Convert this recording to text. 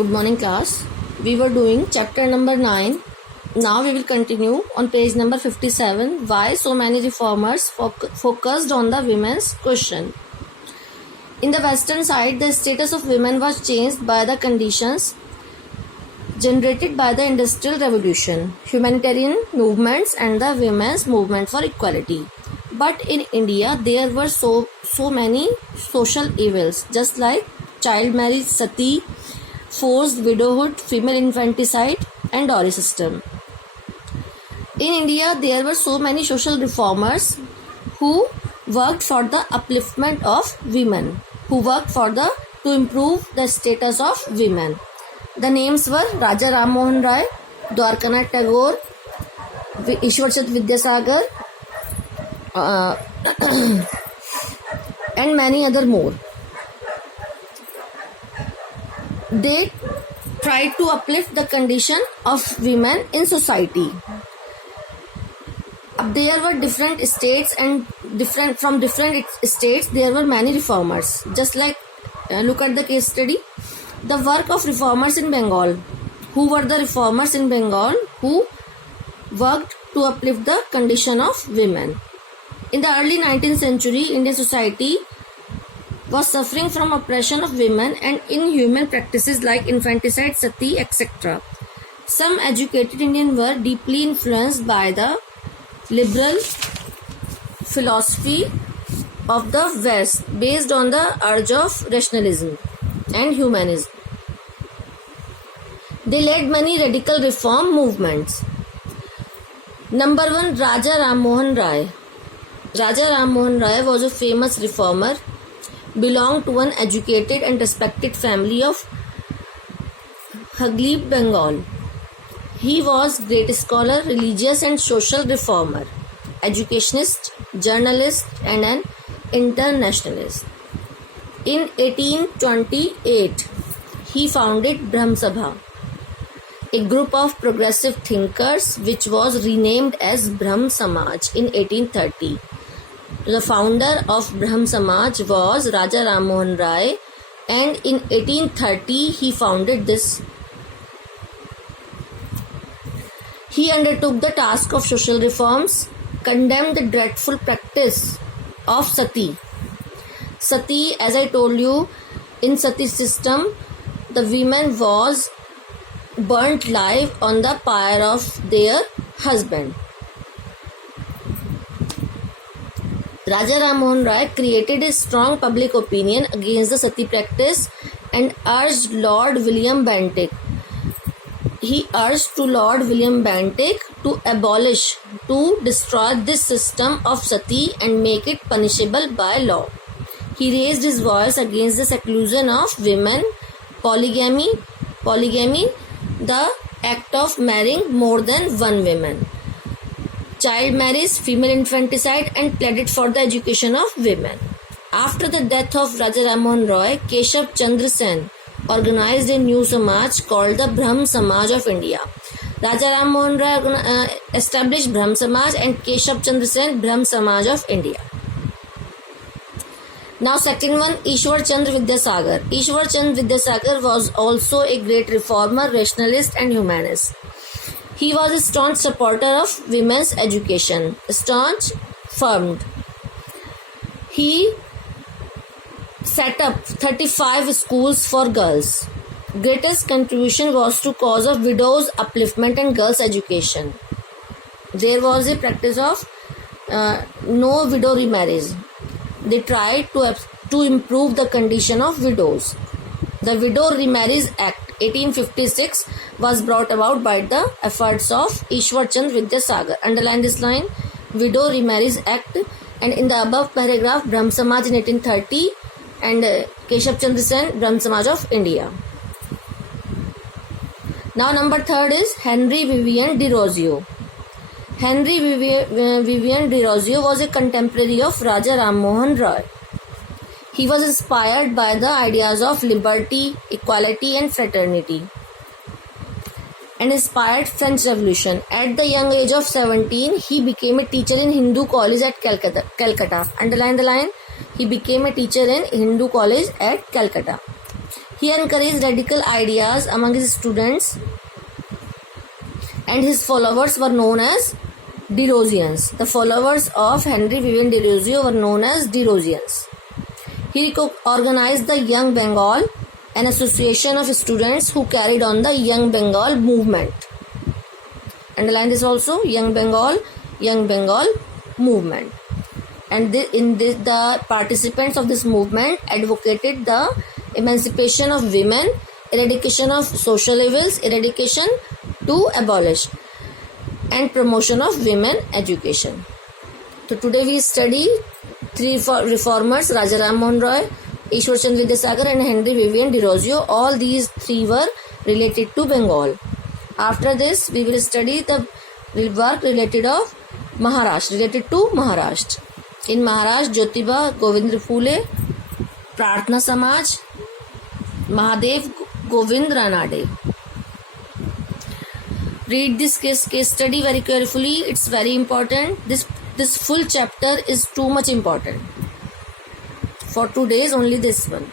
Good morning, class. We were doing chapter number 9. Now we will continue on page number 57. Why so many reformers focused on the women's question? In the western side, the status of women was changed by the conditions generated by the Industrial Revolution, humanitarian movements and the women's movement for equality. But in India, there were so many social evils, just like child marriage, sati, forced widowhood, female infanticide and dowry system. In India, there were so many social reformers who worked for the upliftment of women, to improve the status of women. The names were Raja Ram Mohan Rai, Dwarkanath Tagore, Ishwar Chand Vidyasagar, and many other more. They tried to uplift the condition of women in society. There were different states and from different states there were many reformers. Just like look at the case study. The work of reformers in Bengal. Who were the reformers in Bengal who worked to uplift the condition of women? In the early 19th century, Indian society was suffering from oppression of women and inhuman practices like infanticide, sati, etc. Some educated Indians were deeply influenced by the liberal philosophy of the West based on the urge of rationalism and humanism. They led many radical reform movements. Number 1, Raja Ram Mohan Rai. Raja Ram Mohan Rai was a famous reformer, belonged to an educated and respected family of Hooghly, Bengal. He was great scholar, religious and social reformer, educationist, journalist and an internationalist. In 1828, he founded Brahm Sabha, a group of progressive thinkers which was renamed as Brahm Samaj in 1830. The founder of Brahm Samaj was Raja Ram Mohan Rai, and in 1830 he founded this. He undertook the task of social reforms, condemned the dreadful practice of sati. Sati, as I told you, in sati system, the women was burnt live on the pyre of their husband. Raja Ram Mohan Rai created a strong public opinion against the sati practice and urged Lord William Bentinck. He urged to Lord William Bentinck to destroy this system of sati and make it punishable by law. He raised his voice against the seclusion of women, polygamy, the act of marrying more than one woman, child marriage, female infanticide, and pleaded for the education of women. After the death of Raja Ram Mohan Rai, Keshav Chandra Sen organized a new Samaj called the Brahm Samaj of India. Raja Ram Mohan Rai established Brahm Samaj and Keshav Chandra Sen Brahm Samaj of India. Now second one, Ishwar Chand Vidyasagar. Ishwar Chand Vidyasagar was also a great reformer, rationalist and humanist. He was a staunch supporter of women's education, firmed. He set up 35 schools for girls. Greatest contribution was to cause of widows' upliftment and girls' education. There was a practice of no widow remarriage. They tried to improve the condition of widows. The Widow Remarriage Act 1856 was brought about by the efforts of Ishwar Chand Vidyasagar. Underline this line, Widow Remarriage Act, and in the above paragraph, Brahm Samaj in 1830 and Keshav Chandra Sen, Brahm Samaj of India. Now number 3 is Henry Vivian de Rossio. Henry Vivian de Rossio was a contemporary of Raja Ram Mohan Rai. He was inspired by the ideas of liberty, equality and fraternity and inspired French Revolution. At the young age of 17, he became a teacher in Hindu College at Calcutta. Underline the line, he became a teacher in Hindu College at Calcutta. He encouraged radical ideas among his students, and his followers were known as Derosians. The followers of Henry Vivian Derosio were known as Derosians. He organized the Young Bengal, an association of students who carried on the Young Bengal movement. Underline this also, Young Bengal movement. And the participants of this movement advocated the emancipation of women, eradication of social evils, eradication to abolish, and promotion of women education. So today we study three reformers, Rajaram Mohan Roy, Ishwarchand Vidyasagar and Henry Vivian Derosio. All these three were related to Bengal. After this we will study the work related to Maharashtra. In Maharashtra, Jyotiba Govindra Phule, Prarthana Samaj, Mahadev Govind Ranade. Read this case study very carefully. It's very important. This full chapter is too much important. For 2 days only this one.